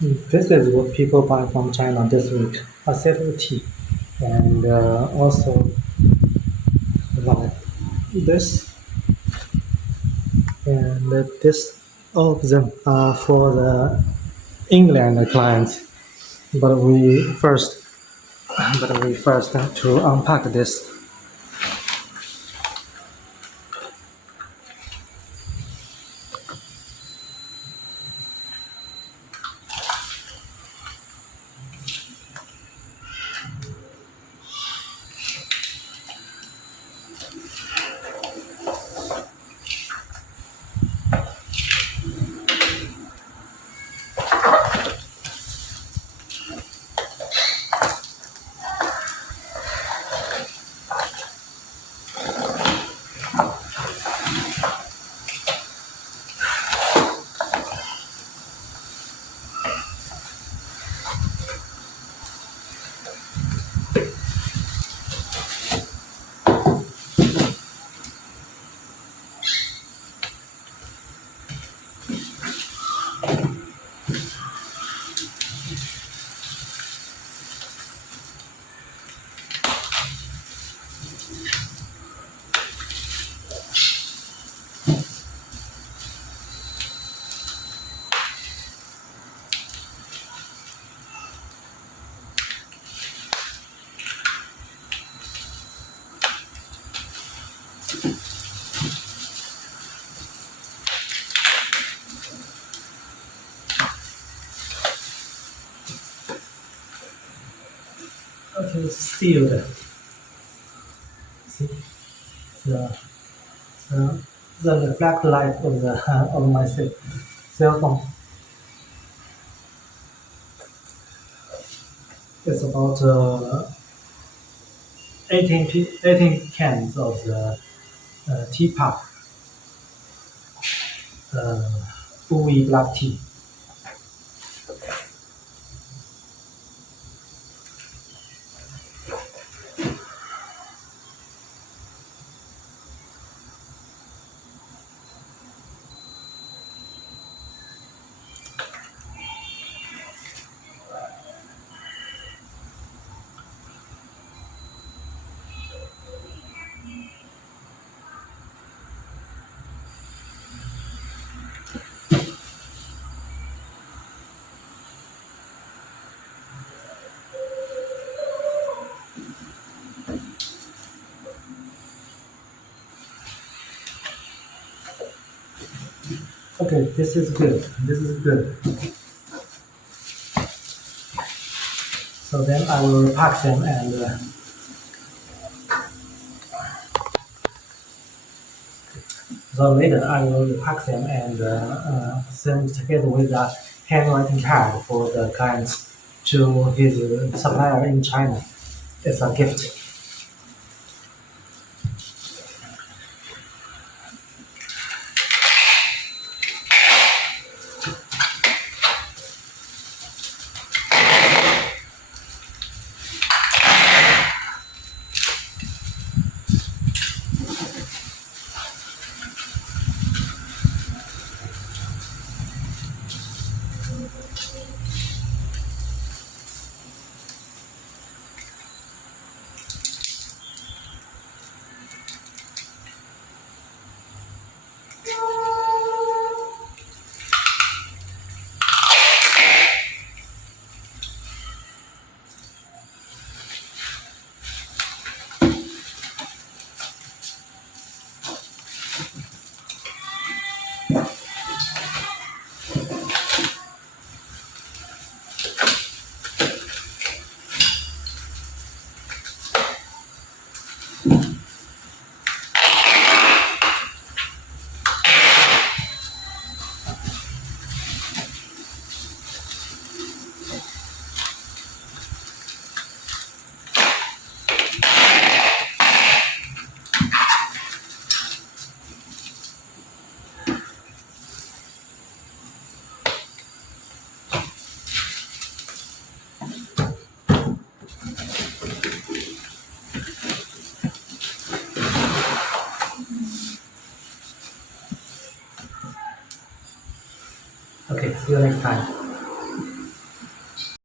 This is what people buy from China this week: a set of tea, and also like this, and this. All of them are for the England clients. But we first have to unpack this. Okay, it's sealed. See the the, the reflect light of the of my cell phone. It's about 18 cans of the teapot, uh, Bowie black tea. Okay, this is good. This is good. So then I will pack them and so later I will pack them and send together with a handwriting card for the clients to his supplier in China. It's a gift. Okay, see you next time.